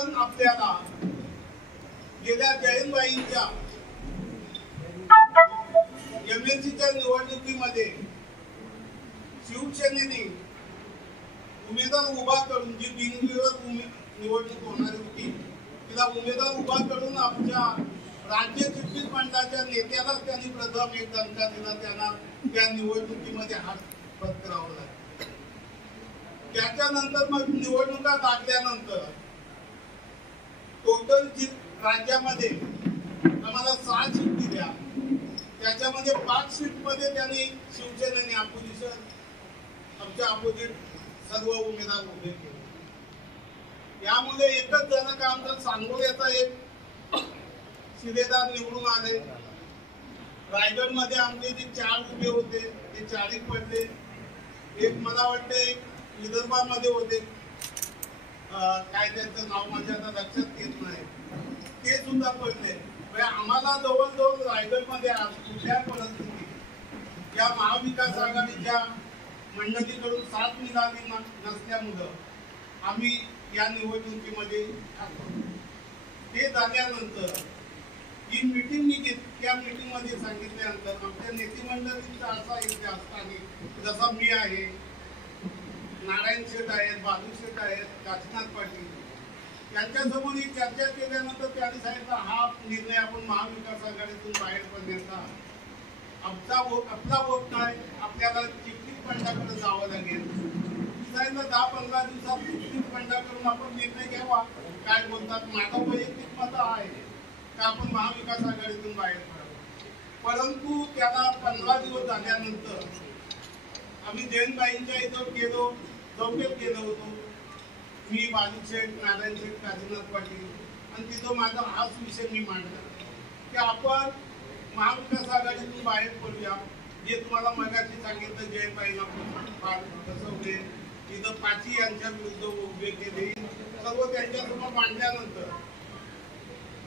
कारण आपल्याला गेल्या जयंतबाईंच्या एमएलसीच्या निवडणुकीमध्ये शिवसेनेने उमेदवार उभा करून जी बिनविरोध निवडणूक होणार होती तिला उमेदवार उभा करून आमच्या राज्य चिटणीस मंडळाच्या नेत्याला त्यांनी प्रथम एक दणका दिला. त्यांना त्या निवडणुकीमध्ये हात पत्करावला. त्याच्यानंतर मग निवडणुका लागल्यानंतर टोटल राज्यामध्ये आम्हाला 6 सीट दिल्या. त्याच्यामध्ये 5 सीटमध्ये त्यांनी शिवसेनेने आमच्या अपोजिट सर्व उमेदवार उभे केले. यामुळे एकच झालं का आमचा सांगोल्याचा एक शिलेदार निवडून आले. रायगडमध्ये आमचे जे 4 उभे होते ते 4ही पडले. एक मला वाटते विदर्भामध्ये होते, काय त्यांचं नाव माझ्या आता लक्षात येत नाही, ते सुद्धा पडले. आम्हाला जवळजवळ रायगडमध्ये आज कुठल्या परिस्थितीत या महाविकास आघाडीच्या मंडळीकडून साथ मिळाली नसल्यामुळं आम्ही या निवडणुकीमध्ये ते झाल्यानंतर ही मीटिंग मी घेतली. त्या मीटिंग मध्ये सांगितल्यानंतर आमच्या नेते मंडळींचा असा इतिहास आहे, जसा मी आहे, नारायण शेठ आहेत, बालू शेठ आहेत, काशीनाथ पाटील यांच्यासमोर ही चर्चा केल्यानंतर त्यांनी सांगितलं हा निर्णय आपण महाविकास आघाडीतून बाहेर पडण्याचा आपला वोट काय, आपल्याला चिटणीस मंडळाकडे जावं लागेल. 10-15 दिवसात चिटणीस मंडळाकडून आपण निर्णय घ्यावा. काय बोलतात, माझं वैयक्तिक मत आहे का आपण महाविकास आघाडीतून बाहेर पडावं. परंतु त्याला 15 दिवस झाल्यानंतर आम्ही जयंतबाईंच्या इथं गेलो, चौकेत गेलो होतो. मी बालू शेठ, नारायण शेठ, काशीनाथ पाटील आणि तिथं माझा हाच विषय मी मांडला की आपण महाविकास आघाडीतून बाहेर पडूया. जे तुम्हाला मगाशी सांगितलं जयंतबाईंना फार फसवले, तिथं पाची यांच्या विरुद्ध उभे केले, सर्व त्यांच्यासमोर मांडल्यानंतर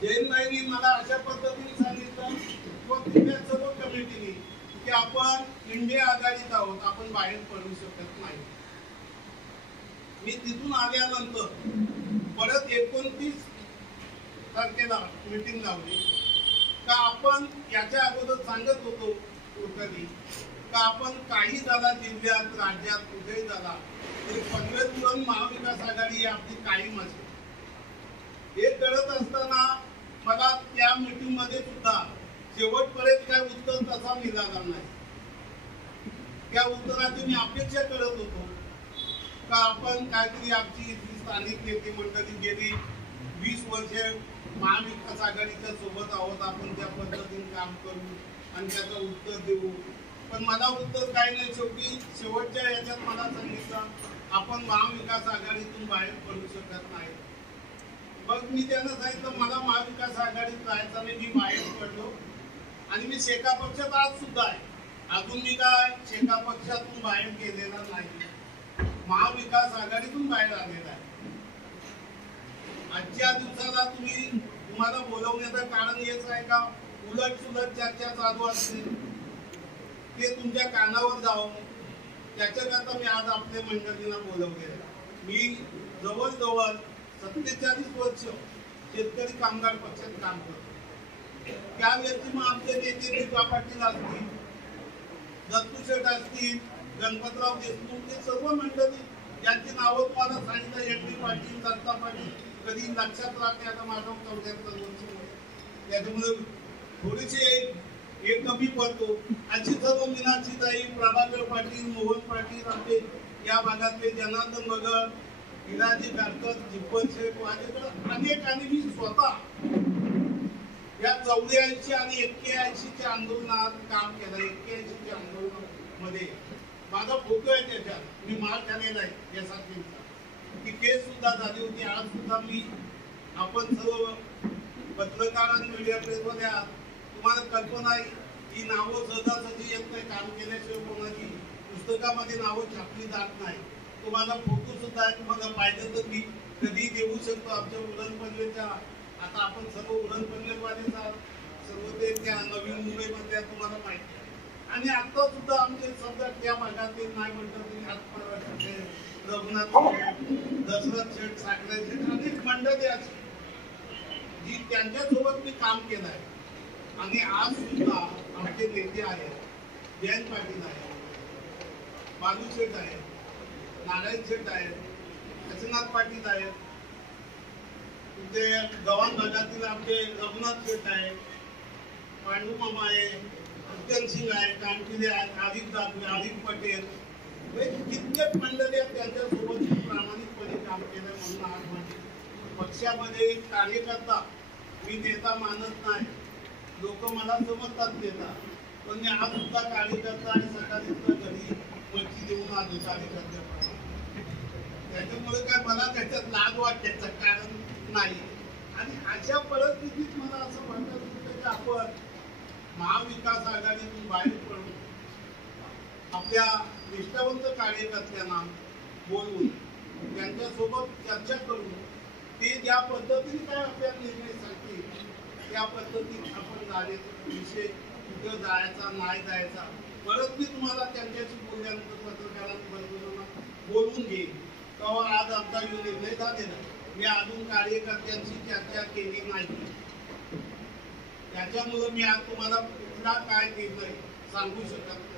जयंतबाईंनी मला अशा पद्धतीने सांगितलं व तिथल्या सर्व कमिटीने की आपण इंडिया आघाडीत आहोत, आपण बाहेर पडू शकत नाही. मी तिथून आल्यानंतर परत 29 तारखेला मीटिंग लावली का आपण याच्या अगोदर सांगत होतो कुठेतरी का आपण काही झाला जिल्ह्यात राज्यात कुठेही झाला तरी पनवेल महाविकास आघाडी ही आपली कायम असेल. हे करत असताना मला त्या मीटिंग मध्ये सुद्धा शेवटपर्यंत काय उत्तर तसा मिळाला नाही. त्या उत्तराची मी अपेक्षा करत होतो का आपण काहीतरी आमची स्थानिक नेते मंडळी गेली 20 वर्षे महाविकास आघाडीच्या सोबत आहोत, आपण त्या पद्धतीने काम करू आणि त्याचं उत्तर देऊ. पण मला उत्तर काही नाही. शेवटच्या याच्यात मला सांगितलं आपण महाविकास आघाडीतून बाहेर पडू शकत नाही. मग मी त्यांना सांगितलं मला महाविकास आघाडीत राहायचं नाही. मी बाहेर पडलो आणि मी शेका पक्षात आज सुद्धा आहे. अजून मी काय शेका पक्षातून बाहेर गेलेला नाही, महाविकास आघाडीतून बाहेर आलेला आहे. आजच्या दिवसाला तुम्हाला बोलवण्याचं कारण हेच आहे का उलट सुलट चर्चा चालू असते ते तुमच्या कानावर जावं, त्याच्याकरता मी आज आपल्या मंडळींना बोलवले. मी जवळजवळ 47 वर्ष शेतकरी कामगार पक्षात काम करतो. त्या व्यक्ती मग आमचे नेते दीपा पाटील असतील, दत्तू शेठ असतील, गणपतराव देशमुख, ते सर्व मंडळी यांची नावं तुम्हाला सांगितलं. एम.डी. पाटील, दत्ता पाटील कधी लक्षात राहते. आता माझं 74 वर्ष त्याच्यामुळे थोडीशी एक कमी पडतो. अशी सर्व मीनाक्षीताई, प्रभाकर पाटील, मोहन पाटील आमचे या भागातले, जनार्दन भगत, हिराजी गाडकर, जिप्पल शेठ, माझ्याकडे अनेक आणि मी स्वतः या 84 आणि 81च्या आंदोलनात काम केलं. 81च्या आंदोलनामध्ये माझा फोटो आहे, त्याच्यात मी मार झालेला आहे. यासाठी ती केस सुद्धा झाली होती. आज सुद्धा आपण सर्व पत्रकार आणि मीडिया प्रेसमध्ये तुम्हाला कल्पना आहे ही नावं सहजासहजी येत नाही. काम केल्याशिवाय कोणाची पुस्तकामध्ये नावं छापली जात नाही. तुम्हाला फोटो सुद्धा आहे, तुम्हाला पाहिजे तर मी कधी देऊ शकतो. आमच्या उरण पनवेलच्या आता आपण सर्व उरण पनवेलवाले सर्व ते त्या नवी मुंबईमधल्या तुम्हाला माहिती आहे. आणि आता सुद्धा आमचे समजा त्या भागातील नाही म्हणतात रघुनाथ शेठ, दशरथ शेठ, साखरे शेठ अनेक मंडळी अशी जी त्यांच्यासोबत मी काम केलं आहे. आणि आज सुद्धा आमचे नेते आहेत, जयंत पाटील आहेत, बालू शेठ आहेत, नारायण शेठ आहेत, काशीनाथ पाटील आहेत, तुमचे गव्हाण भागातील आमचे रघुनाथ शेठ आहेत, पांडू मामा आहे, सत्यन सिंग आहे, कानपिले आहेत, आदित्य दादवे, आदित्य पटेल, कित्येक मंडळी आहेत त्यांच्यासोबत प्रामाणिकपणे काम केलं. म्हणून आज माझे पक्षामध्ये एक कार्यकर्ता, मी नेता मानत नाही, लोक मला समजतात नेता, पण मी आज सुद्धा कार्यकर्ता आणि सकाळी सुद्धा घरी मच्छी देऊन आलो कार्यकर्त्याप्रमाणे. त्याच्यामुळे काय मला त्याच्यात लाज वाटायचं कारण नाही. आणि अशा परिस्थितीत मला असं वाटत होतं की आपण महाविकास आघाडीतून बाहेर पडून आपल्या निष्ठावंत कार्यकर्त्यांना बोलवून त्यांच्यासोबत चर्चा करून ते ज्या पद्धतीने काय आपल्या निर्णय सांगतील त्या पद्धतीत आपण झाले विषय कुठं जायचा नाही जायचा. परत मी तुम्हाला त्यांच्याशी बोलल्यानंतर पत्रकारांबरोबर बोलवून घेईन. तेव्हा आज आमचा जो निर्णय झालेला, मी अजून कार्यकर्त्यांशी चर्चा केली नाही. त्याच्यामुळे मी आज तुम्हाला कुठला काय निर्णय सांगू शकत नाही.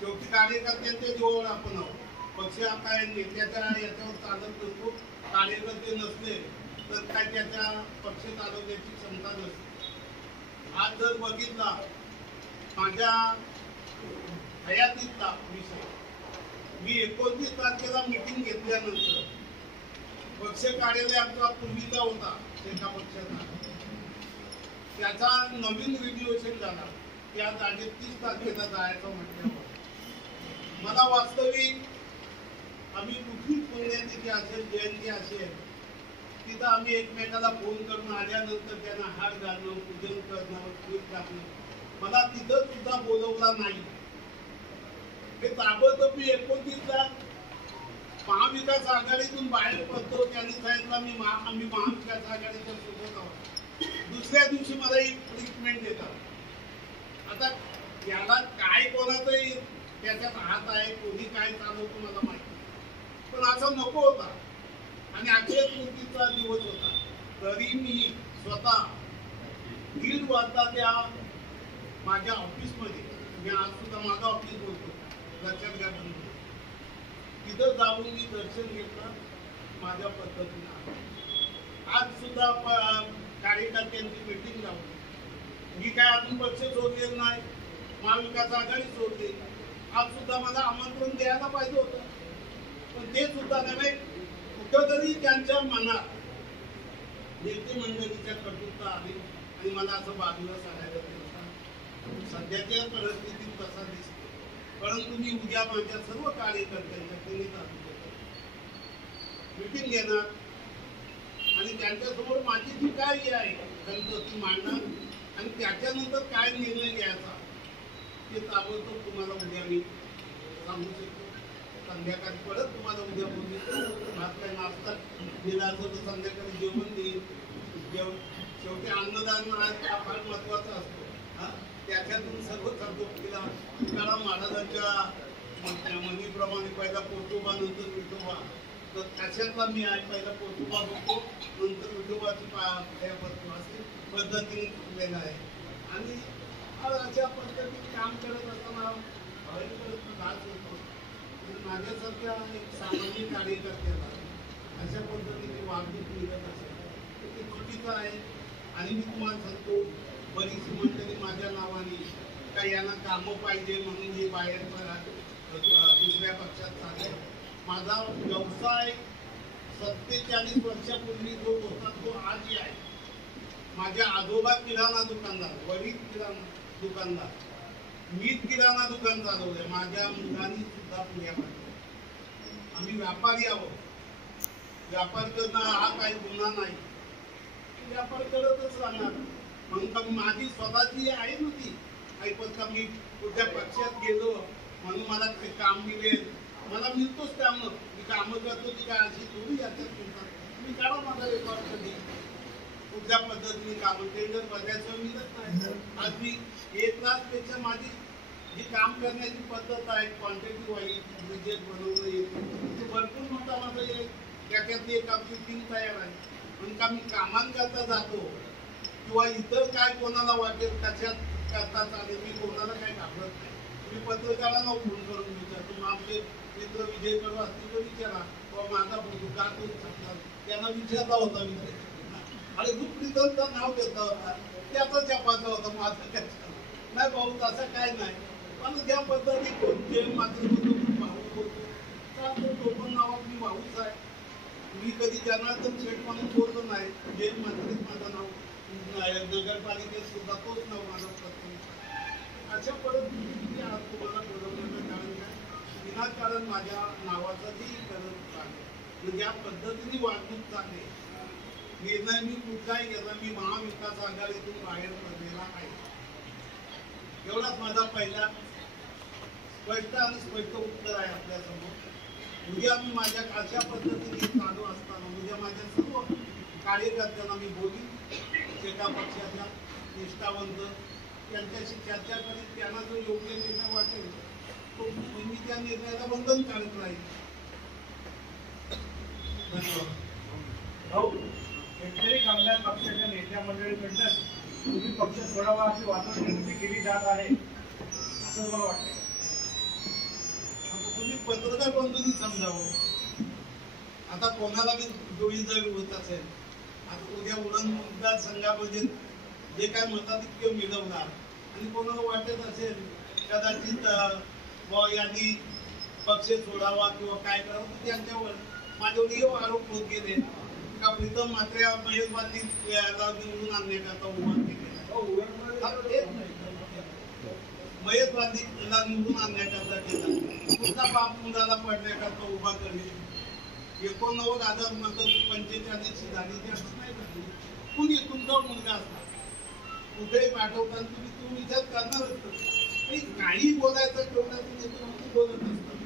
शेवटी कार्यकर्त्यांच्या जवळ आपण आहोत. पक्ष काय नेत्याच्या याच्यावर चालत नसतो. कार्यकर्ते नसले तर काय त्याच्या पक्ष चालवण्याची क्षमता नसते. आज जर बघितला माझ्या हयातीतला विषय, मी 29 तारखेला मीटिंग घेतल्यानंतर पक्ष कार्यालय आमचा पूर्वीचा होता एका पक्षाचा, त्याचा नवीन रिन्युएशन झाला. त्या जागेत 30 तारखेला जायचं म्हटल्यावर मला वास्तविक आम्ही कुठली पुण्यतिथी असेल, जयंती असेल, तिथं आम्ही एकमेकाला फोन करून आल्यानंतर त्यांना हार घालणं, पूजन करणं, ट्विट टाकणं, मला तिथं सुद्धा बोलवला नाही. हे ताबडतोब मी 29ला महाविकास आघाडीतून बाहेर पडतो. त्यांनी सांगितलं आम्ही महाविकास आघाडीच्या सोबत आहोत. दुसऱ्या दिवशी मला एक ट्रीटमेंट देतात. आता याला काय कोणाचाही त्याच्यात हात आहे, कोणी काय चालवतो मला माहिती, पण असं नको होता. आणि अक्षय तृतीयेचा दिवस होता, तरी मी स्वतः 1:30 वाजता त्या माझ्या ऑफिसमध्ये, मी आज सुद्धा माझं ऑफिस बोलतो लक्षात घ्या बंधू, तिथं जाऊन मी दर्शन घेतलं माझ्या पद्धतीने. आज सुद्धा कार्यकर्त्यांची मीटिंग लावली. मी काय अजून पक्ष सोडलेला नाही, महाविकास आघाडी सोडली. आज सुद्धा मला आमंत्रण द्यायला पाहिजे होतं, पण ते सुद्धा नव्हे. कुठंतरी त्यांच्या मनात नेते मंडळीच्या कटुता आली आणि मला असं बाजूला सांगायला दिलं. सध्याच्या परिस्थितीत तसा दिसतो. परंतु मी उद्या माझ्या सर्व कार्यकर्त्यांच्या मीटिंग घेणार आणि त्यांच्यासमोर माझी जी काय हे आहे त्यांचं ती मांडणार आणि त्याच्यानंतर काय निर्णय घ्यायचा ते ताबडतोब तुम्हाला उद्या मी सांगू शकतो. संध्याकाळी परत तुम्हाला उद्या बोलतो. भात काय नाश्ता दिला असं तर संध्याकाळी जेवण देईल. शेवटी अन्नदान हा फार महत्वाचा असतो. त्याच्यातून सर्व संतोषीला तुकाराम महाराजांच्या म्हणीप्रमाणे पहिला पोटोबा नंतर विठोबा, तर त्याच्यातला मी आज पहिला पोटोबा होतो, नंतर विठोबाची असे पद्धतीने फुटलेला आहे. आणि अशा पद्धतीने काम करत असताना घास होतो. माझ्यासारख्या एक सामान्य कार्यकर्त्याला अशा पद्धतीने वागणूक मिळत असेल तर ते चुकीचं आहे. आणि मी तुम्हाला सांगतो, बरीचशी मंडळी माझ्या नावाने काही यांना कामं पाहिजे म्हणून हे बाहेर दुसऱ्या पक्षात चालले. माझा व्यवसाय 47 वर्षापूर्वी जो होता तो आजही आहे. माझ्या आजोबा किराणा दुकानदार, वडील किराणा दुकानदार, मीच किराणा दुकान चालवलंय. माझ्या मुलांनी सुद्धा पुण्यामध्ये. आम्ही व्यापारी आहोत. व्यापार करणं हा काही गुन्हा नाही. व्यापार करतच राहणार. म्हणून माझी स्वतःची आहे ना ती ऐकत का मी कुठल्या पक्षात गेलो म्हणून मला ते काम मिळेल. मला मिळतोच काम. मी कामं करतो ती काय अशी थोडी याच्यात मिळतात. मी काढा माझा व्यापार कधी कुठल्या पद्धतीने कामं टेंडर बघायचं मिळत नाही. आज मी 1 लाखपेक्षा माझी जी काम करण्याची पद्धत आहे, क्वांटिटी वाईज रिजेक्ट बनवणं येईल, ते भरपूर मोठा माझं येईल. त्याच्यातली एक आमची टीम तयार आहे. पण का मी कामांकरता जातो किंवा इतर काय कोणाला वाटेल कशात करता चालेल, मी कोणाला काय घाबरत नाही. मी पत्रकारांना फोन करून विचारतो. मग आमचे मित्र विजय कडू असतील तर विचारा, किंवा माझा फोटो का करू शकतात, त्यांना विचारला होता मी. आणि गुप्रीतचं नाव घेतला होता, त्याचा छापाचा होता. माझं काय नाही भाऊ, तसं काय नाही. पण ज्या पद्धती जे मात्र भाऊ बोलतो चालतो, तो पण नावात मी भाऊच आहे. मी कधी जनार्दन शेठ म्हणून बोललो नाही. जे मंत्रीच माझं नाव, नगरपालिकेत सुद्धा तोच नाव माझं प्रथम. अशा परिस्थिती आज तुम्हाला बोलवण्याचं कारण काय, विनाकारण माझ्या नावाचाही गरज आहे. म्हणजे या पद्धतीने वागणूक चालते. निर्णय मी कुठलाही घेतला, मी महाविकास आघाडीतून बाहेर पडलेला आहे. एवढाच माझा पहिला स्पष्ट आणि स्पष्ट उत्तर आहे आपल्यासमोर. उद्या मी माझ्या अशा पद्धतीने चालू असताना उद्या माझ्या सर्व कार्यकर्त्यांना मी बोलीन, एका पक्षाच्या निष्ठावंत त्यांच्याशी चर्चा करीन. त्यांना जो योग्य निर्णय वाटेल तो मी त्या निर्णयाला बंधनकारक राहील. धन्यवाद. शेतकरी कामगार पक्षाच्या नेत्या मंडळीकडून तुम्ही पक्ष सोडावा अशी वातावरण केली जात आहे असं मला वाटतं. तुम्ही पत्रकार बंधूंनी समजावं. आता कोणाला बी डोळी जर होत असेल, आता उद्या उरण मतदारसंघामध्ये जे काय मताधिक्य मिळवणार आणि कोणाला वाटत असेल कदाचित यांनी पक्ष सोडावा किंवा काय करावं, त्यांच्यावर माझ्यावर येऊ आरोप होत गेले का प्रीतम मात्रे महेश बांधी निवडून आणण्याकरता उभा केले, महेश बांधीला निवडून आणण्याकरता केला, पुढचा बाप मुलाला पडण्याकरता उभा करेल. 89,000 मतं 45 झाली, ती असं नाही झाली. कुणी तुमचा मुलगा असता कुठेही पाठवताना तुम्ही तो विचार करणारच. काही बोलायचं तेवढा तुम्ही बोलत असतात.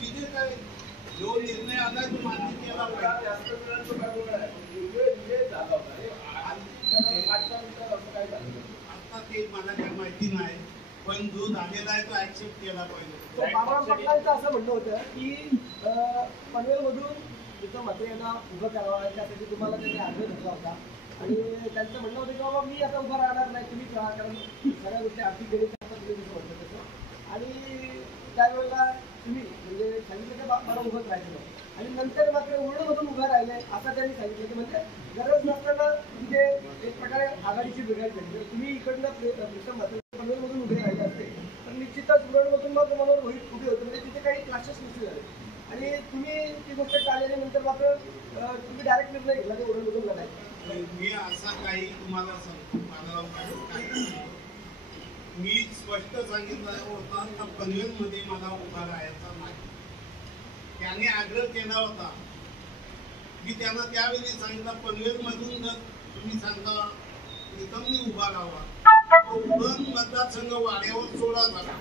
विजय काय जो निर्णय आला तो मान्य केला पाहिजे. आता ते मला काय माहिती नाही, पण जो झालेला आहे तो ऍक्सेप्ट केला पाहिजे. बाबाराम पाटलांचं असं म्हणणं होतं की पनवेलमधून तिथं मात्र यांना उभं करावं त्यासाठी तुम्हाला त्यांनी आग्रह धरला होता आणि त्यांचं म्हणणं होतं की बाबा मी आता उभं राहणार नाही, तुम्हीच राहा, कारण सगळ्या गोष्टी आर्थिक गणित म्हटलं तसं. आणि त्यावेळेला तुम्ही म्हणजे सांगितलं की मला उभंच राहायचं आणि नंतर मात्र उरणमधून उभं राहिले असं त्यांनी सांगितलं की म्हणजे गरज नसताना तिथे एक प्रकारे आघाडीची बिघाड झाली. तुम्ही इकडनं प्रीतम मात्र पनवेलमधून उभे राहिले असते तर निश्चितच उरणमधून मग तुम्हाला रोहित उभे होते, म्हणजे तिथे काही क्लासेस नसते झाले आणि तुम्ही ती गोष्ट टाळल्यानंतर मात्र तुम्ही डायरेक्ट निर्णय घेतला की उरणमधून लढायचं. मी असा काही तुम्हाला सांगतो, मी स्पष्ट सांगितलं होता का पनवेलमध्ये मला उभा राहायचा नाही. त्याने आग्रह केला होता. मी त्यांना त्यावेळी सांगितलं पनवेलमधून जर तुम्ही सांगता प्रीतमनी उभा राहावा, उरण मतदारसंघ वाड्यावर सोडा झाला,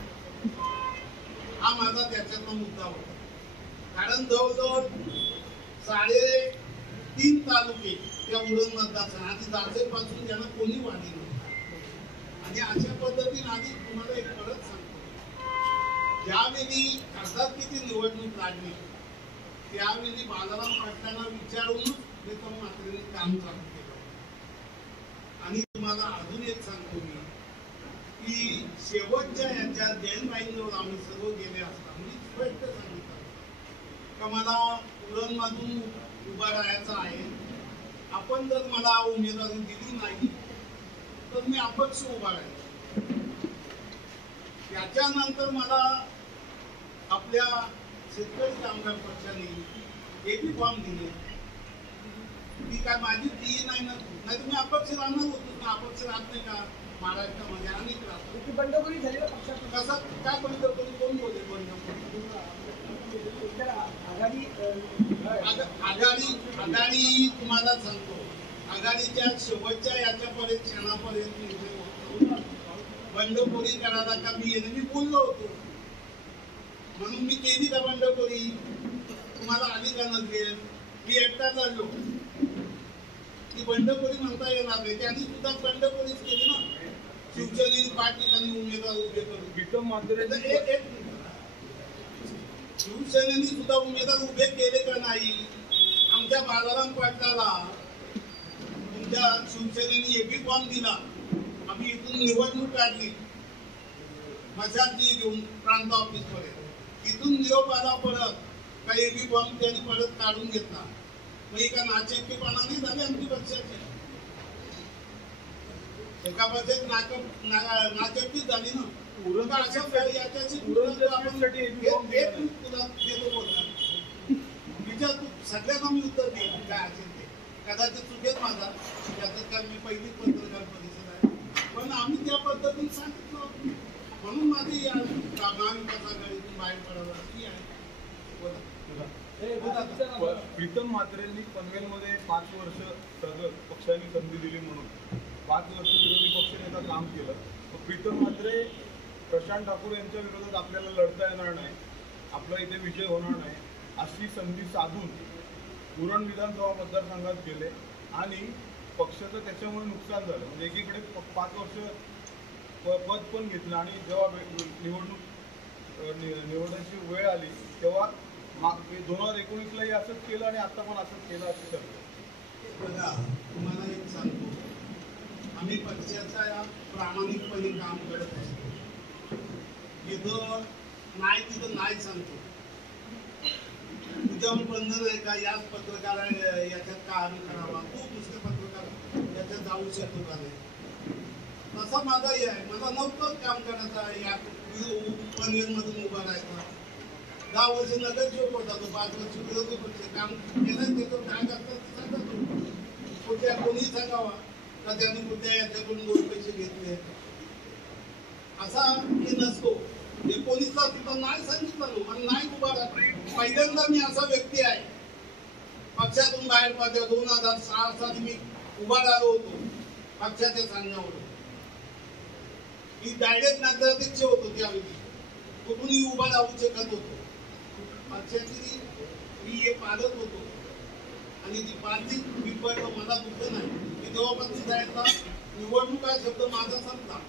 हा माझा त्याच्यातला मुद्दा होता. कारण जवळजवळ 3.5 तालुके त्या उरण मतदारसंघ आणि दासेपासून त्यांना कोणी वाढली नव्हती. आणि अशा पद्धतीने आधी तुम्हाला एक परत सांगतो, ज्यावेळी खासदारकीची निवडणूक लागली त्यावेळी बालाराम पाटलांना विचारूनच प्रीतम मात्रेंनी काम चालू केलं. आणि तुम्हाला अजून एक सांगतो मी की शेवटच्या याच्या जयंतबाईंजवळ आम्ही सर्व गेले असता मी स्पष्ट सांगितलं का मला उरणमधून उभा राहायचं आहे. आपण जर मला उमेदवारी दिली नाही तर मी अपक्ष उभा राहील. त्याच्यानंतर मला आपल्या शेतकरी कामगार पक्षाने एपी फॉर्म दिले. ती काय माझी ती नाही ना, नाही तुम्ही अपक्ष राहणार होतो ना, अपक्ष राहत नाही का महाराष्ट्रामध्ये अनेक राहतात. बंडखोरी झाली ना पक्षात. कसं काय बंडखोरी कोण बोलले? आघाडी तुम्हाला सांगतो, आघाडीच्या शेवटच्या याच्यापर्यंत क्षणापर्यंत बंडखोरी करायला का मी बोललो होतो म्हणून मी केली का बंडखोरी? तुम्हाला आली का नसेल? मी एकटा लढलो. बंडखोरी म्हणता येणार नाही. त्यांनी सुद्धा बंडखोरीच केली ना, शिवसेनेने पाटील आणि उमेदवार उभे करून. प्रीतम म्हात्रे शिवसेनेने सुद्धा उमेदवार उभे केले का नाही? आमच्या बालाराम पाटलाला तुमच्या शिवसेनेने एबी फॉर्म दिला, आम्ही इथून निवडणूक काढली मशालची घेऊन प्रांत ऑफिस पर्यंत, तिथून निरोप आला परत काही एबी फॉर्म त्यांनी परत काढून घेतला. मग एका नाचक्कीपणा नाही झाली आमची पक्षाची, एका पक्षात नाचक्की झाली ना. अशा याच्याची आपण तुला देतो बोलणार विचार, तू सगळ्यांना मी उत्तर देईल काय असेल ते. कदाचित चुकेल माझा, त्याचं काय मी पहिलीच पत्रकार परिषद आहे, पण आम्ही त्या पद्धतीने सांगितलं म्हणून माझी महाविकास आघाडीतून बाहेर पडावं अशी आहे. प्रीतम म्हात्रेंनी पनवेलमध्ये 5 वर्ष सगळं पक्षाने संधी दिली म्हणून 5 वर्ष विरोधी पक्षनेता काम केलं. प्रीतम म्हात्रे प्रशांत ठाकूर यांच्या विरोधात आपल्याला लढता येणार नाही, आपला इथे विजय होणार नाही अशी संधी साधून उरण विधानसभा मतदारसंघात गेले आणि पक्षाचं त्याच्यामुळे नुकसान झालं. म्हणजे एकीकडे 5 वर्ष पद पण घेतलं आणि जेव्हा निवडण्याची वेळ आली तेव्हा 2019लाही असंच केलं आणि आता पण असंच केलं असं ठरलं. बघा, तुम्हाला एक सांगतो, आम्ही पक्षाचा प्रामाणिकपणे काम करत असतो. जिथं नाही तिथं नाही सांगतो. तुझ्यावर बंधन आहे का याच पत्रकार याच्यात का आम्ही करावा, खूप दुसरे पत्रकार याच्यात जाऊ शकतो का नाही, तसा माझाही आहे. मला नव्हतं काम करायचं आहे या पनवेलमधून उभा राहायचा. 10 वर्ष नगरसेवक होता तो, 5 वर्ष विरोधी पक्ष काम केलं, त्याचं काय करतात सांगा तो. कुठल्या कोणी सांगावा का त्यांनी कुठल्या याच्याकडून 2 पैसे घेतले असा हे नसतो. 19ला तिथं नाही सांगितलं मला नाही उभा राहतो. पहिल्यांदा मी असा व्यक्ती आहे पक्षातून बाहेर पडल्या. 2006 साली मी उभा राहिलो होतो पक्षाच्या सांगण्यावरून. मी डायरेक्ट नगराध्यक्ष होतो त्यावेळी, कुठूनही उभा राहू शकत होतो. पक्षाची मी हे पालत होतो आणि ती पालती मी पडलं, मला दुःख नाही. मी तेव्हापासून जायचा निवडणूक हा शब्द माझा संपला.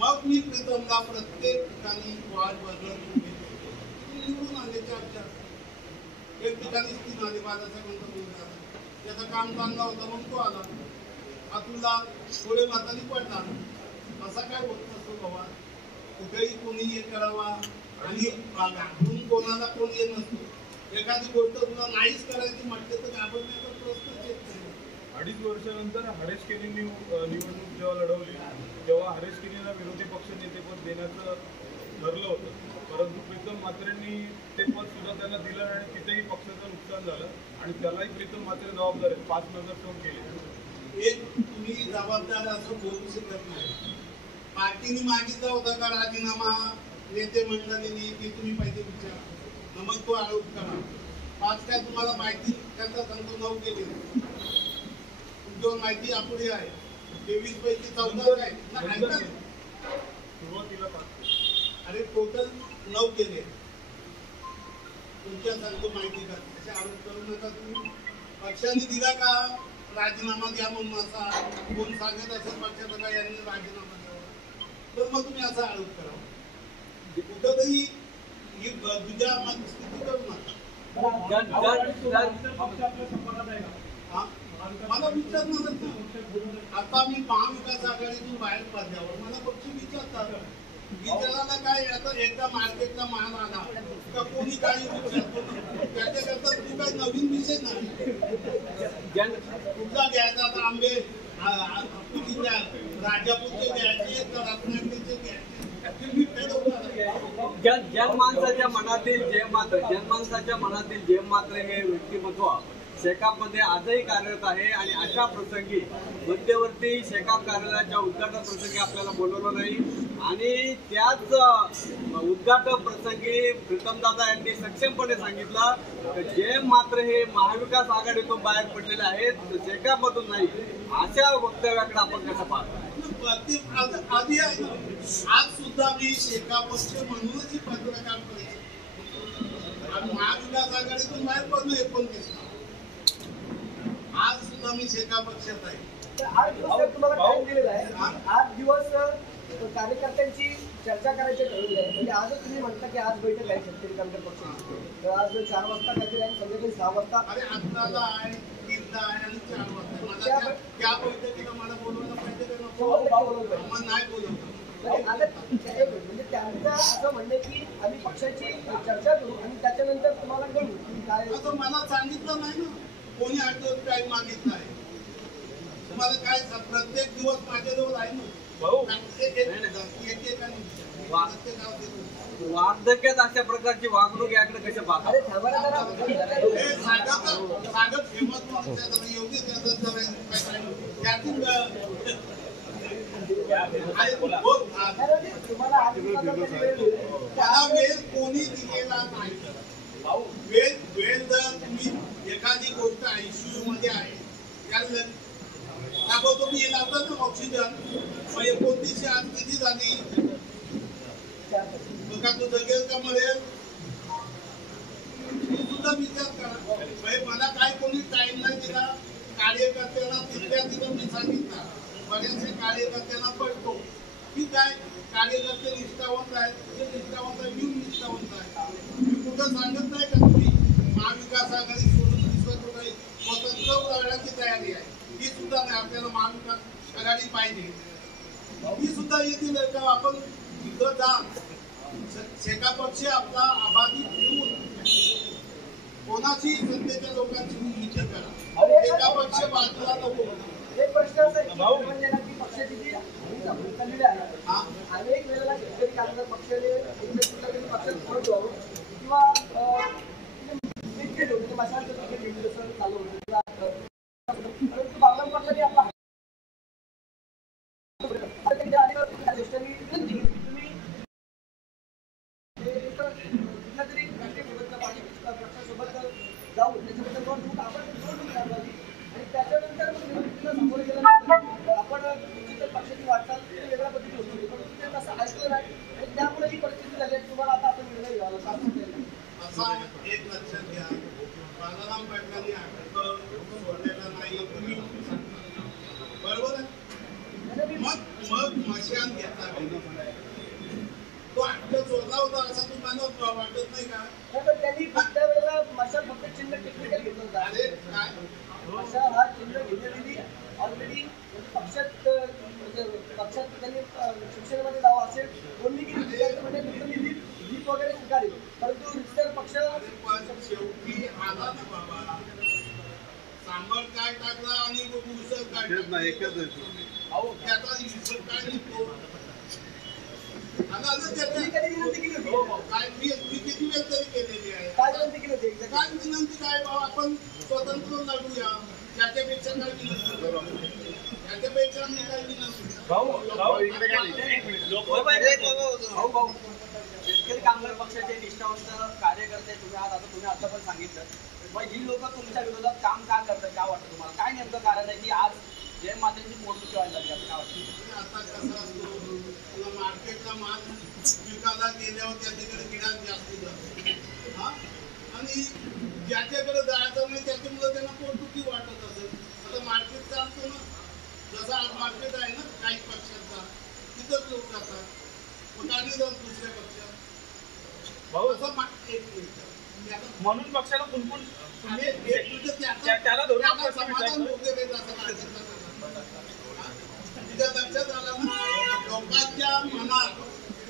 मग मी प्रीतमला प्रत्येक ठिकाणी वाढ बदलत निवडून आले. 4 एक ठिकाणी 3 आले. बाळासाहेबांचा मुलगा त्याचं काम चांगला होता म्हणून तो आला. अतुलला थोडे मातानी पडला. असा काय होत नसतो बाबा, कुठेही कोणी हे करावा आणि घाबरून कोणाला कोणी येत नसतो. एखादी गोष्ट तुला नाहीच करायची म्हटले तर घाबरण्याचा प्रश्नच येत नाही. 2.5 वर्षानंतर हरेशकेलींनी निवडणूक जेव्हा लढवली तेव्हा हरेशकेलींना विरोधी पक्ष नेतेपद देण्याचं ठरलं होतं, परंतु प्रीतम म्हात्रेंनी ते पद सुद्धा त्यांना दिलं आणि तिथेही पक्षाचं नुकसान झालं आणि त्यालाही प्रीतम म्हात्रे जबाबदार आहेत. 5 नगरसेवक केले. एक तुम्ही जबाबदार असं बोलू शकत नाही. पार्टीने मागितला होता का राजीनामा नेते मंडळींनी, ते तुम्ही पाहिजे विचारा, मग तो आरोप करा. 5 काय तुम्हाला माहिती करता सांगतो, 9 केले. तुमच्यावर माहिती अपुरी आहे. 23 पैकी 14 काय सुरुवातीला. अरे टोटल 9 केले. तुमच्या सांगतो माहिती का, असे आरोप करू नका तुम्ही. पक्षाने दिला का राजीनामा द्या म्हणून असा कोण सांगत असेल पक्षाचा का यांनी राजीनामा द्यावा, तर मग तुम्ही असा आरोप करा. कुठंतरी ही तुझ्या स्थिती करू नका. मला विचारणारच नाही. आता मी महाविकास आघाडीतून बाहेर पडल्यावर मला पक्ष विचारतात. विचारायला काय, आता एकदा मार्केटला माल आला का कोणी काही विचारतो, त्याच्याकरता तू काही नवीन विषय नाही. कुठला घ्यायचा आता आंबे राजापूरचे घ्यायचे का रत्नागिरीचे घ्यायचे. जनमानसाच्या मनातील जय मात्र हे व्यक्तिमत्व शेकापमध्ये आजही कार्यरत आहे आणि अशा प्रसंगी मध्यवर्ती शेकाप कार्यालयाच्या उद्घाटन प्रसंगी आपल्याला बोलवलं नाही आणि त्याच उद्घाटन प्रसंगी प्रीतमदादा यांनी सक्षमपणे सांगितलं की जय मात्र हे महाविकास आघाडीतून बाहेर पडलेले आहेत, शेकापमधून नाही. अशा वक्तव्याकडे आपण कसं पाहतो? आधी आहे ना, आज सुद्धा मी शेकापचे म्हणूनच ही पत्रकार परिषद महाविकास आघाडीतून बाहेर पडलो 29ला. आज सुद्धा सुद्धा मी शेका पक्षात आहे. तर 8 दिवस तुम्हाला टाइम दिलेला आहे. 8 दिवस कार्यकर्त्यांची चर्चा करायची ठरवली आहे. म्हणजे आजच तुम्ही म्हणता की आज बैठक आहे शेतकरी कामगार पक्षाची. तर आज 4 वाजता काहीतरी आहे, संध्याकाळी 6 वाजता. अरे आत्ताला आहे, 3दा आहे आणि 4 वाजता. मला त्या बैठकीला मला बोलवायला पाहिजे का नको? मग नाही बोलवलं. आता म्हणजे त्यांचं असं म्हणणं की आम्ही पक्षाची चर्चा करू आणि त्याच्यानंतर तुम्हाला कळू की काय. असं मला सांगितलं नाही ना, कोणी 8 दिवस टाइम मागितला आहे. तुम्हाला काय प्रत्येक दिवस माझ्याजवळ आहे ना. वार्धक्यात अशा प्रकारची वागणूक याकडे कशा पाहतात? अरे थांबा ना जरा. सांगत फेमस योग्य तुम्हाला 8 दिवसाचा वेळ दिला. मला वेळ कोणी दिलेला नाही. वेळ जर तुम्ही एखादी गोष्ट ICU मध्ये आहे त्याला तुम्ही लावतात ना ऑक्सिजन. मग 29 आज किती झाली? का तू जगेल का मरेल? सुद्धा विचार करा. मला काय कोणी टाइम नाही दिला. कार्यकर्त्यांना तिथं मी सांगितलं. बऱ्याचशा कार्यकर्त्यांना पडतो की काय कार्यकर्ते निष्ठावंत आहेत. ते निष्ठावंत आहे, मी निष्ठावंत आहे. मी कुठं सांगत नाही का तुम्ही महाविकास आघाडी सोडून स्वतंत्र लढण्याची तयारी आहे. ही सुद्धा नाही. आपल्याला महाविकास आघाडी पाहिजे. ही सुद्धा येतील का आपण इथं जा. शेका पक्ष आपला आबादी ठेवून कोणाची सत्तेच्या लोकांची विचार करा. शेका पक्ष बाजूला नको. एक प्रश्न असा आहे की पक्षाची जी चाललेली आहे अनेक वेळेला शेतकरी कामगार पक्षाने पक्षात फरक व्हावं किंवा क्रिकेट होते मशालचं क्रिकेट चालू होतं. परंतु बागलाण पक्षाने आपला गोष्टी विनंती तुम्ही कुठल्या तरी पक्षासोबत जाऊन त्याच्याबद्दल आपण आणि त्याच्यानंतर सामोरे गेल्यानंतर आपण पक्षाची वाटचाल वेगळ्या पद्धतीने होती. पण तुम्ही तसं ऐकलं नाही आणि त्यामुळे ही परिस्थिती झाली. तुम्हाला आता आपण निर्णय घ्यावा असा एक लक्षात घ्या. बालाराम पाटलांनी सोडलेला नाही तुम्ही बरोबर आहे. मग मशान घेतला तो आठवत चोरला होता असं तुम्हाला वाटत नाही का? त्यांनी त्या वेळेला मशाल फक्त चिन्ह टेक्निकल घेतलं होतं. अरे काय मशाल हा चिन्ह घेतलेली ऑलरेडी पक्षात त्यांनी शिक्षणामध्ये जावं असेल बोलली की म्हणजे लीप वगैरे स्वीकारेल. परंतु रिस्टर पक्ष शेवटी आला ना बाबा. सांबर काय टाकला आणि उसळ काय टाकला. त्याचा विसर काय निघतो. काय मी किती वेळ तरी केलेली आहे. काय विनंती केली होती? काय विनंती काय बाबा आपण स्वतंत्र लढूया. त्याच्यापेक्षा काय विनंती त्याच्यापेक्षा मी काय विनंती. शेतकरी कामगार पक्षाचे निष्ठावंत कार्यकर्ते तुम्ही आता पण सांगितलं. मग ही लोक तुमच्या विरोधात काम का करतात? काय वाटतं तुम्हाला? काय नेमकं कारण आहे की आज जय मातेची पोटदुखी व्हायला लागली? काय वाटतं? आता कसं असतो तुला मार्केटला माल विकायला गेल्यावर त्याच्याकडे गिराक जास्त जातो. आणि ज्याच्याकडे जायचं नाही त्याच्यामुळे त्यांना पोटदुखी वाटत असेल. आता मार्केट चालतो ना. जसं आज मार्केट आहे ना काही पक्षांचा तिथंच लोक जातात. मग आणि जात दुसऱ्या पक्षात म्हणून पक्षाला कुणकुण त्याला समाधान वगैरे तुझ्या लक्षात आलं ना. लोकांच्या मनात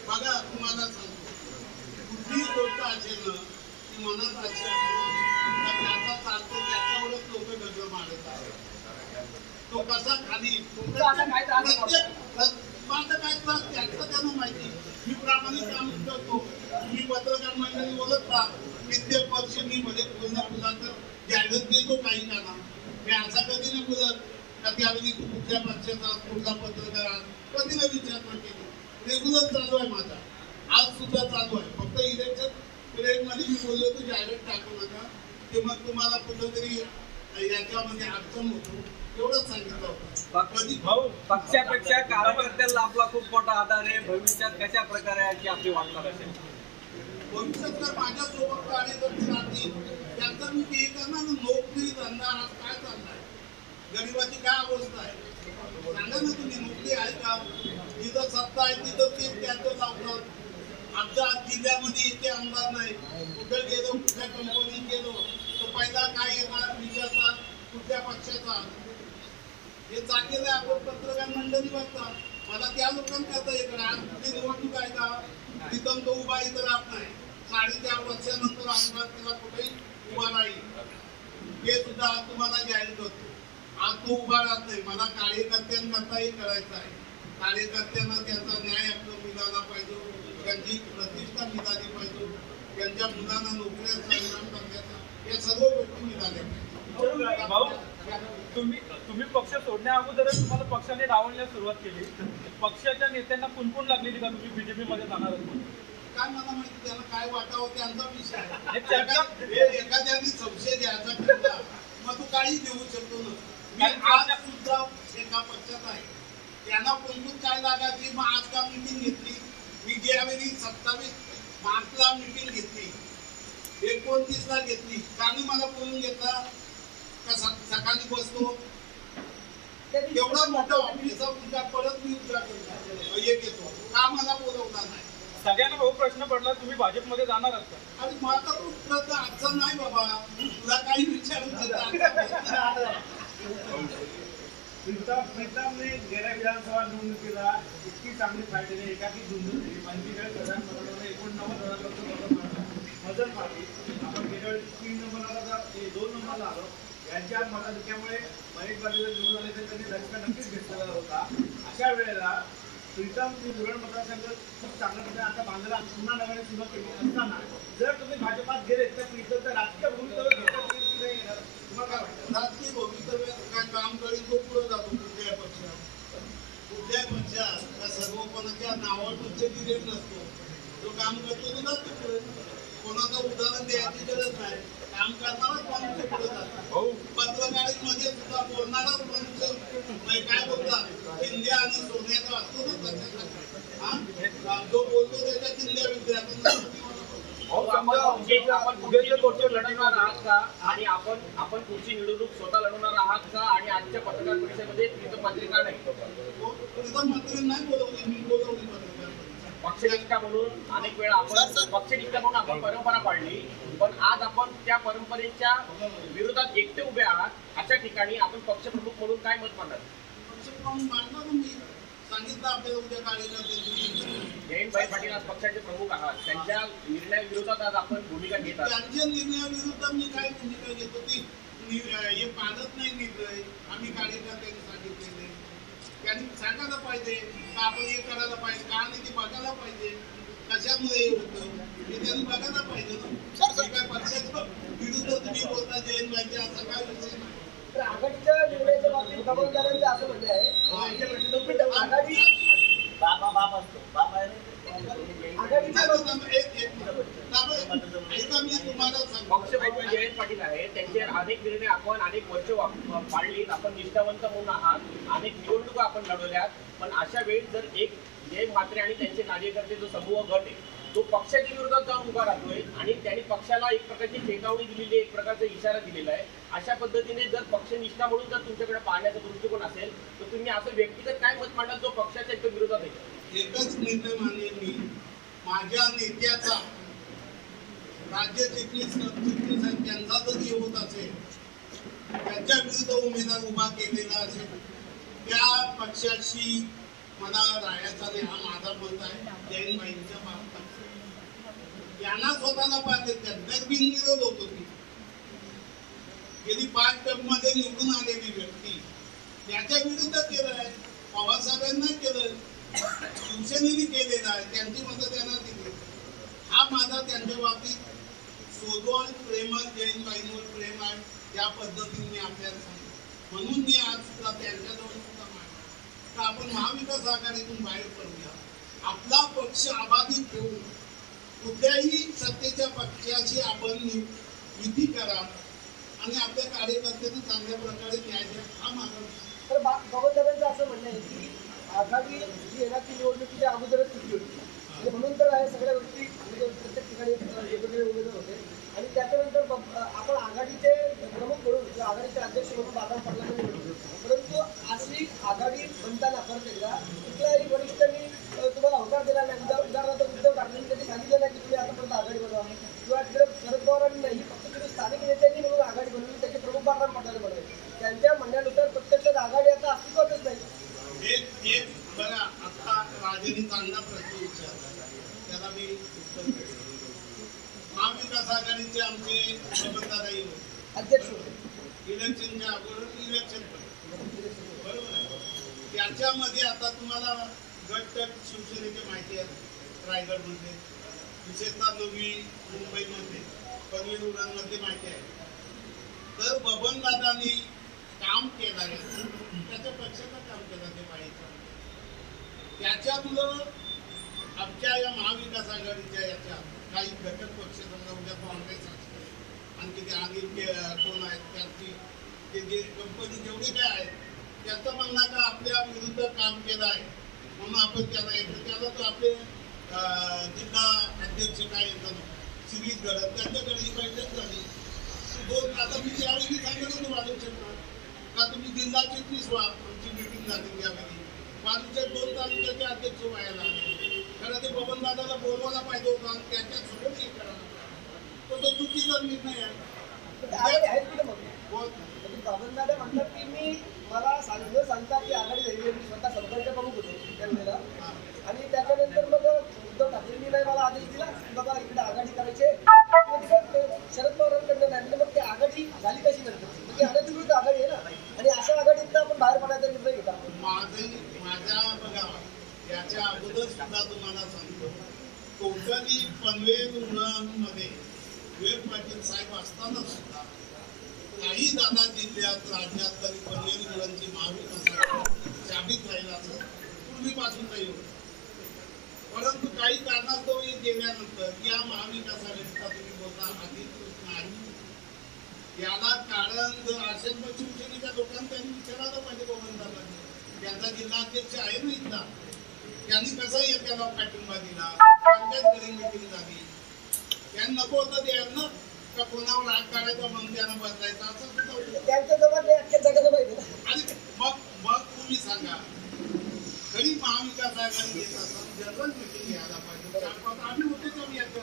बघा तुम्हाला सांगतो कुठलीही गोष्ट असेल ना ती मनात असेल तर त्याचा चालतो त्याच्यावरच लोक डगळ मारत आहेत. तो कसा खाली माझा काय त्रास त्याचं त्यांना माहिती. मी प्रामाणिक काम करतो. मी पत्रकार मंडळी ओळखता. कित्येक वर्ष मी मध्ये मुलांचं जाहिरात देतो काही काना. मी असा कधी नाही बोलत का त्यावेळी तू कुठल्या पक्षाचा कुठला पत्रकार कधी नाही विचारणा केली. रेग्युलर चालू आहे माझा. आज सुद्धा चालू आहे. फक्त इलेक्शन पिरियड मध्ये मी बोललो तू जाहिरात टाकू नका ते मग तुम्हाला कुठंतरी याच्यामध्ये अडचण होतो एवढंच सांगितलं होतं. पक्षापेक्षा कार्यकर्त्यांना आपला खूप मोठा आधार आहे. भविष्यात कशा प्रकारे याची आपली वाटचाल असेल? भविष्यात जर माझ्यासोबत कार्यकर्ते राहतील त्यांचं मी ते करणार. नोकरी धंदा आज काय चाललाय आमच्या जिल्ह्यामध्ये इथे आमदार नाही, कुठे गेलो कुठल्या कंपनीत गेलो तर पहिला काय येणार विचारतात कुठल्या पक्षाचा. हे चाललेलं आहे. आपण पत्रकार मंडळी बघतात. मला त्या लोकांकरता इकडे आज कुठली निवडणूक आहे का प्रीतम तो उभा इथं राहत नाही. 4.5 वर्षानंतर आमदार त्याला कुठेही उभा राहील हे सुद्धा आज तुम्हाला जाहीर करतो. आज तो उभा राहत नाही. मला कार्यकर्त्यांकरताही करायचं आहे. कार्यकर्त्यांना त्यांचा न्याय हक्क मिळाला पाहिजे, त्यांची प्रतिष्ठा मिळाली पाहिजे, त्यांच्या मुलांना नोकऱ्या संग्राम करण्याचा या सर्व गोष्टी मिळाल्या पाहिजे. भाऊ, तुम्ही पक्ष सोडण्या अगोदरच तुम्हाला पक्षाने डावलण्यास सुरुवात केली. पक्षाच्या नेत्यांना कुणकुण लागलेली का तुम्ही बीजेपी मध्ये जाणार असून? काय मला माहिती त्यांना काय वाटावं त्यांचा विषय आहे. एखाद्याने संशय द्यायचा ठरला मग तू काही देऊ शकतो ना. मी आज सुद्धा एका पक्षात आहे. त्यांना कोणतून काय लागायची. मग आज का मिटिंग घेतली मी ज्यावेळी 27 मार्चला मिटिंग घेतली, 29ला घेतली. कानी मला बोलून घेतला का सकाळी बसतो एवढा मोठा ऑफिसचा उद्या परत मी उद्घाटन एक येतो का मला बोलवला नाही. सगळ्यांना भाऊ प्रश्न पडला तुम्ही भाजपमध्ये जाणार आहात का? आणि माझा तो प्रश्न आजचा नाही बाबा, तुला काही विचारून प्रीतमने गेल्या विधानसभा निवडणुकीला इतकी चांगली फाईट दिली. एकाकी झुंजून दिली. 45 प्रधानमंत्र्यांना 89,000 मदत मारली. आपण गेल्या वेळी 3 नंबरला 2 नंबरला आलो. यांच्या मताधिक्यामुळे महेश बालेला निवडून आले तर त्यांनी धक्का नक्कीच घेतलेला होता. अशा वेळेला प्रीतम धुरण मतदारसंघ खूप चांगल्या प्रकारे आता बांधला पुन्हा नव्याने सुरुवात केली असताना जर तुम्ही भाजपात गेले तर प्रीतमचं राजकीय भूमिकेवर तुम्हाला काय वाटतं? राजकीय भवितव्यात काय काम करीत तो पुढे जातो कुठल्याही पक्षात त्या सर्वपणाच्या नावावर तुमचे डिरेक्ट नसतो. जो काम करतो तो जातो पुढे. कोणाचं उदाहरण द्यायची गरज नाही. काम करणाराच माणूस पुढे जातो. पत्रकारितेमध्ये सुद्धा बोलणाराच माणूस काय बोलतात चिंध्या आणि सोन्याचा असतो ना त्याच्याकडे. जो बोलतो त्याच्या चिंध्या विद्यार्थ्यांना आपण लढवणार आहात का आणि आपण पुढची निवडणूक स्वतः लढवणार आहात का आणि आजच्या पत्रकार परिषदेमध्ये प्रीतम मंत्री का नाही? प्रीतम मंत्री नाही बोलवली, मी बोलवली पत्रकार. पक्षनिष्ठा म्हणून अनेक वेळा आपण पक्षनिष्ठा म्हणून आपण परंपरा पाळली, पण आज आपण त्या परंपरेच्या विरोधात एकटे उभे आहात. अशा ठिकाणी आपण पक्षप्रमुख म्हणून काय मत मांडणार? पक्षप्रमुख मांडणार मी सांगितलं आपल्याला उद्या कार्यकर्ते जयंतभाई पाटील आज पक्षाचे प्रमुख आहात. त्यांच्या निर्णयाविरोधात आज आपण भूमिका घेत आहात. त्यांच्या निर्णयाविरुद्ध मी काय भूमिका घेतो ती हे पाळत नाही निर्णय. आम्ही कार्यकर्त्यांनी सांगितलेले त्यांनी सांगायला पाहिजे का आपण हे करायला पाहिजे का नाही ते बघायला पाहिजे. कशामुळे हे होतं हे त्यांनी बघायला पाहिजे ना. काय पक्षाच्या विरुद्ध तुम्ही बोलता जयंतभाईच्या असं काय विषय नाही. तर आघाडीच्या निर्णयाच्या बाबतीत खबरदारांचे असं म्हणणे आहे आघाडी पक्षप्रमुख जयंत पाटील आहे. त्यांचे अनेक निर्णय आपण अनेक वर्ष पाळलीत. आपण निष्ठावंत म्हणून आहात. अनेक निवडणुका आपण लढवल्यात. पण अशा वेळी जर एक जय म्हात्रे आणि त्यांचे कार्यकर्ते जो समूह गट आहे तो पक्षाच्या विरोधात जाऊन उभा राहतोय आणि त्यांनी पक्षाला एक प्रकारची चेतावणी दिलेली आहे, एक प्रकारचा इशारा दिलेला आहे. अशा पद्धतीने जर पक्षनिष्ठा म्हणून जर तुमच्याकडे पाहण्याचा दृष्टिकोन असेल तर तुम्ही असं व्यक्तिगत काय मत मांडाल जो पक्षाच्या एकदम विरोधात आहे? एकच निर्णय मानेन मी. माझ्या नेत्याचा राज्य चिटणीस त्यांचा जरी होत असेल त्यांच्या विरुद्ध उमेदवार उभा केलेला असेल त्या पक्षाशी मला राहायचा नाही हा माझा मत आहे. जयंतभाईंच्या बाबतीत यांना स्वतःला पाहिजे त्यांच्यात बिनविरोध होतो. ती गेली 5 टर्ममध्ये निवडून आलेली व्यक्ती त्याच्या विरुद्ध केलं आहे. पवारसाहेबांना केलं, शिवसेनेने केलेलं आहे. त्यांची मतं त्यांना दिली. हा माझा त्यांच्या बाबतीत सोजवळ प्रेम जयंतभाईंवर प्रेम आहे. त्या पद्धतीने मी आपल्याला सांगतो. म्हणून मी आज सुद्धा त्यांच्याजवळ सुद्धा मांडतो तर आपण महाविकास आघाडीतून बाहेर पडूया. आपला पक्ष आबादी ठेवून कुठल्याही सत्तेच्या पक्षाची आपण युती करा आणि आपल्या कार्यकर्त्यांना चांगल्या प्रकारे न्याय द्या हा माझा. तर बाबासाहेबांचं असं म्हणणं आहे की आघाडी जी येणार ती निवडणुकीच्या अगोदरच चुकी होती आणि म्हणून तर आहे सगळ्या गोष्टी म्हणजे प्रत्येक ठिकाणी वेगवेगळे उमेदवार होते आणि त्याच्यानंतर आपण आघाडीचे प्रमुख म्हणून किंवा आघाडीचे अध्यक्ष म्हणून बाबासाहेब पाटलांना निवडलो. परंतु अशी आघाडी बनताना परत एकदा कुठल्याही वरिष्ठांनी तुम्हाला होकार दिला नाही. उदाहरणार्थ उद्धव ठाकरेंनी कधी आघाडीचे आमचे बबनदादाही होते, अध्यक्ष होते. इलेक्शनच्या अगोदर इलेक्शन बरोबर आहे. त्याच्यामध्ये आता तुम्हाला गटतट शिवसेनेचे माहिती आहे रायगडमध्ये, विशेषतः नवी मुंबईमध्ये, पनवेल उरणमध्ये माहिती आहे. तर बबनदादांनी काम केलं आहे, त्याच्या पक्षाचं काम केलं ते पाहिजे. त्याच्यामुळं आमच्या या महाविकास आघाडीच्या याच्या काही घटक पक्ष समजा उद्या काँग्रेस असते, आणखी ते आणि कोण आहेत त्यांची ते जे कंपनी जेवढे काय आहेत त्याचं म्हणणं का आपल्या विरुद्ध काम केलं आहे म्हणून आपण त्याला येतो. त्याला तो आपले जिल्हा अध्यक्ष काय येतात सिरीज घडत त्यांच्याकडे ही बैठक झाली. दोन आता मी त्यावेळी सांगितलं होतं वाढवू का तुम्ही जिल्हा चिटणीस व्हा. आमची मिटिंग झाली त्यावेळी बाजूच्या 2 तालुक्याचे अध्यक्ष व्हायला आले. खरं ते बबनदादाला बोलवायला पाहिजे होतं आणि त्याच्यासोबत हे करायला तो चुकीचा निर्णय आहे. आघाडी आहेत कुठे मग हो. बबनदादा म्हणतात की मी मला सांगता की आघाडी झाली, मी स्वतः संपर्क प्रमुख होतो त्यावेळेला. आणि त्याच्यानंतर मग उद्धव ठाकरेंनी नाही मला आदेश दिला की बाबा इकडे आघाडी करायचे. शरद पवारांकडनं नाही, मग ती आघाडी झाली कशी नंतर? ती अनधिकृत आघाडी आहे ना, आणि अशा आघाडीतनं आपण बाहेर पडायचा निर्णय घेता. माझ्या बघा याच्या अगोदर सुद्धा तुम्हाला सांगतो, कोकणी पनवेल उरणमध्ये विवेक पाटील साहेब असताना सुद्धा काही दादा जिल्ह्यात राज्यात तरी पनवेल उरणची महाविकास साबित राहिला असं पूर्वीपासून काही होतं. परंतु काही कारणास्तव गेल्यानंतर या महाविकास आघाडीचा तुम्ही बोलता अधिकृत नाही. याला कारण जर असेल मग शिवसेनेच्या लोकांनी त्यांनी विचारायला पाहिजे. बबनदादांनी त्यांचा जिल्हा अध्यक्ष आहे ना इथला, त्यांनी कसा त्याला पाठिंबा दिला, त्यांच्याच घरी मिटिंग झाली. त्यांनी नको होतं द्यायला ना का कोणावर राग काढायचा म्हणून त्यांना बदलायचा असं सुद्धा होतं. त्यांच्या जवळ अख्ख्या जगाला माहिती. आणि मग तुम्ही सांगा खरी महाविकास आघाडी घेत असताना जनरल मिटिंग घ्यायला पाहिजे. 4-5 आम्ही होते तेव्हा याचं